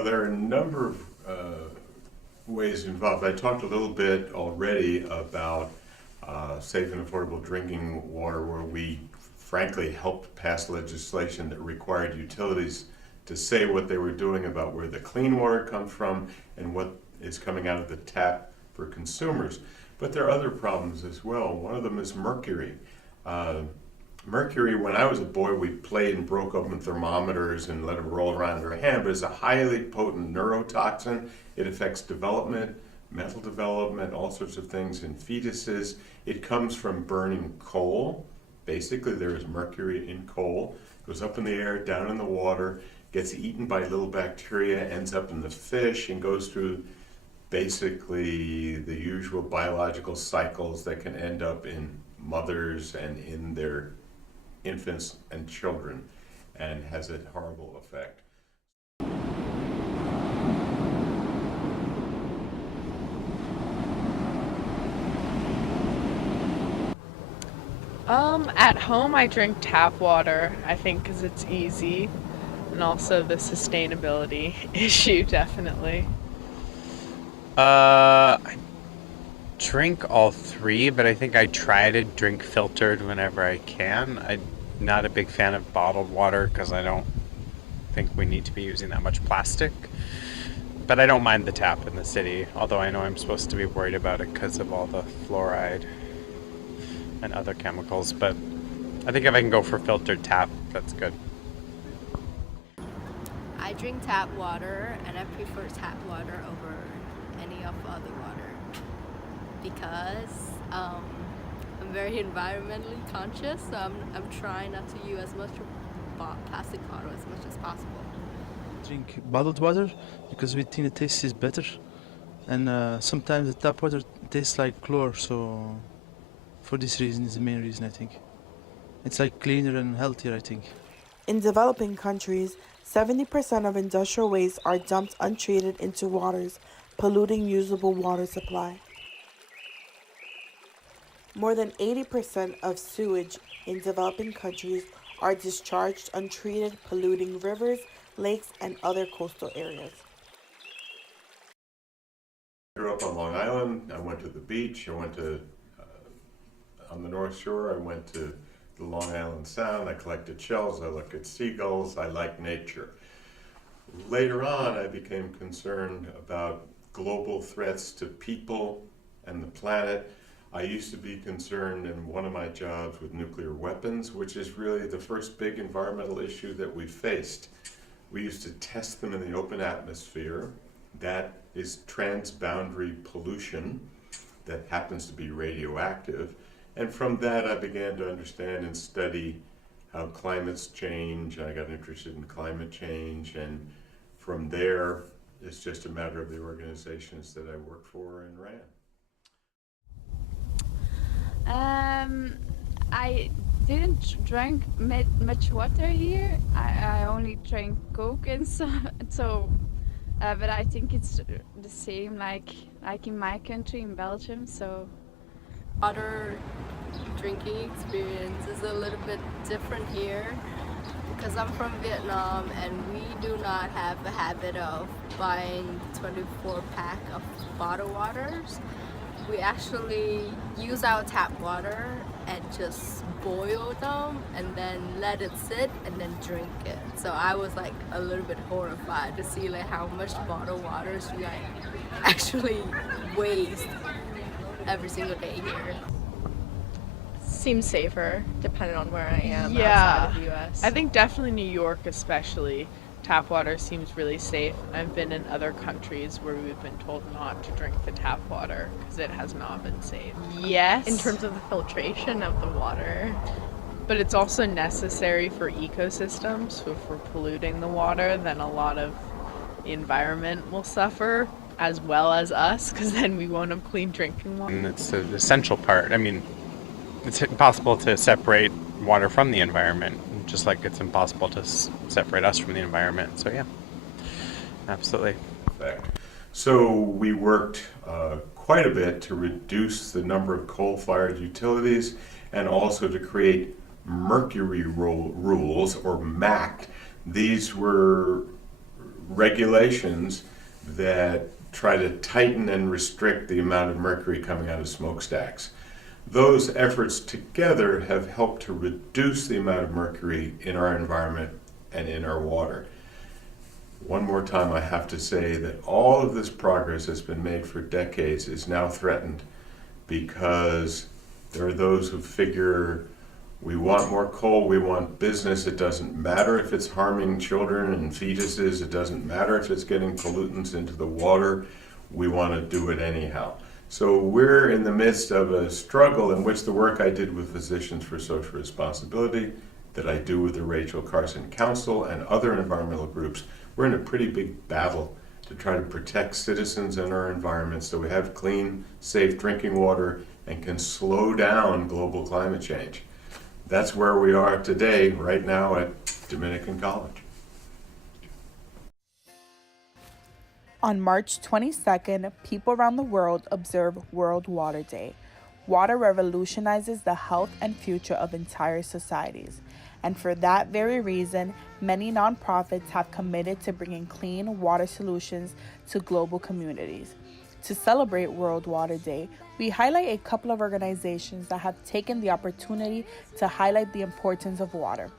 Well, there are a number of ways involved. I talked a little bit already about safe and affordable drinking water, where we frankly helped pass legislation that required utilities to say what they were doing about where the clean water comes from and what is coming out of the tap for consumers. But there are other problems as well. One of them is mercury. Mercury, when I was a boy, we played and broke open thermometers and let them roll around our hand, but it's a highly potent neurotoxin. It affects development, mental development, all sorts of things in fetuses. It comes from burning coal. Basically, there is mercury in coal. It goes up in the air, down in the water, gets eaten by little bacteria, ends up in the fish, and goes through basically the usual biological cycles that can end up in mothers and in their infants and children, and has a horrible effect. At home I drink tap water, I think, because it's easy, and also the sustainability issue, definitely. I drink all three, but I think I try to drink filtered whenever I can. I'm not a big fan of bottled water because I don't think we need to be using that much plastic. But I don't mind the tap in the city, although I know I'm supposed to be worried about it because of all the fluoride and other chemicals. But I think if I can go for filtered tap, that's good. I drink tap water, and I prefer tap water over any of other water because I'm very environmentally conscious, so I'm trying not to use as much plastic bottle as much as possible. Drink bottled water because we think the taste is better, and sometimes the tap water tastes like chlor, so for this reason is the main reason, I think. It's like cleaner and healthier, I think. In developing countries, 70% of industrial waste are dumped untreated into waters, polluting usable water supply. More than 80% of sewage in developing countries are discharged untreated, polluting rivers, lakes, and other coastal areas. I grew up on Long Island. I went to the beach. I went to, on the North Shore, I went to the Long Island Sound. I collected shells. I looked at seagulls. I like nature. Later on, I became concerned about global threats to people and the planet. I used to be concerned in one of my jobs with nuclear weapons, which is really the first big environmental issue that we faced. We used to test them in the open atmosphere. That is transboundary pollution that happens to be radioactive. And from that, I began to understand and study how climates change. I got interested in climate change, and from there, it's just a matter of the organizations that I worked for and ran. I didn't drink much water here. I only drank Coke and but I think it's the same like in my country, in Belgium. So Water drinking experience is a little bit different here because I'm from Vietnam, and we do not have the habit of buying 24-pack of bottled waters. We actually use our tap water and just boil them and then let it sit and then drink it. So I was like a little bit horrified to see like how much bottled waters we like actually waste every single day here. Seems safer depending on where I am Yeah, outside of the US. I think definitely New York especially, tap water seems really safe. I've been in other countries where we've been told not to drink the tap water because it has not been safe. Yes. in terms of the filtration of the water. But it's also necessary for ecosystems. So if we're polluting the water, then a lot of the environment will suffer, as well as us, because then we won't have clean drinking water. And it's an essential part. I mean, it's impossible to separate water from the environment, just like it's impossible to separate us from the environment. So yeah, absolutely. So we worked quite a bit to reduce the number of coal-fired utilities and also to create mercury rules, or MACT. These were regulations that try to tighten and restrict the amount of mercury coming out of smokestacks. Those efforts together have helped to reduce the amount of mercury in our environment and in our water. One more time, I have to say that all of this progress that's been made for decades is now threatened because there are those who figure we want more coal, we want business, it doesn't matter if it's harming children and fetuses, it doesn't matter if it's getting pollutants into the water, we want to do it anyhow. So we're in the midst of a struggle in which the work I did with Physicians for Social Responsibility, that I do with the Rachel Carson Council and other environmental groups, we're in a pretty big battle to try to protect citizens and our environment so we have clean, safe drinking water and can slow down global climate change. That's where we are today, right now at Dominican College. On March 22nd, people around the world observe World Water Day. Water revolutionizes the health and future of entire societies. And for that very reason, many nonprofits have committed to bringing clean water solutions to global communities. To celebrate World Water Day, we highlight a couple of organizations that have taken the opportunity to highlight the importance of water: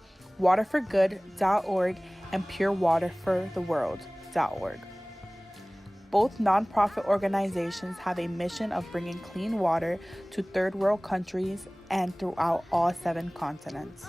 waterforgood.org and purewaterfortheworld.org. Both nonprofit organizations have a mission of bringing clean water to third world countries and throughout all 7 continents.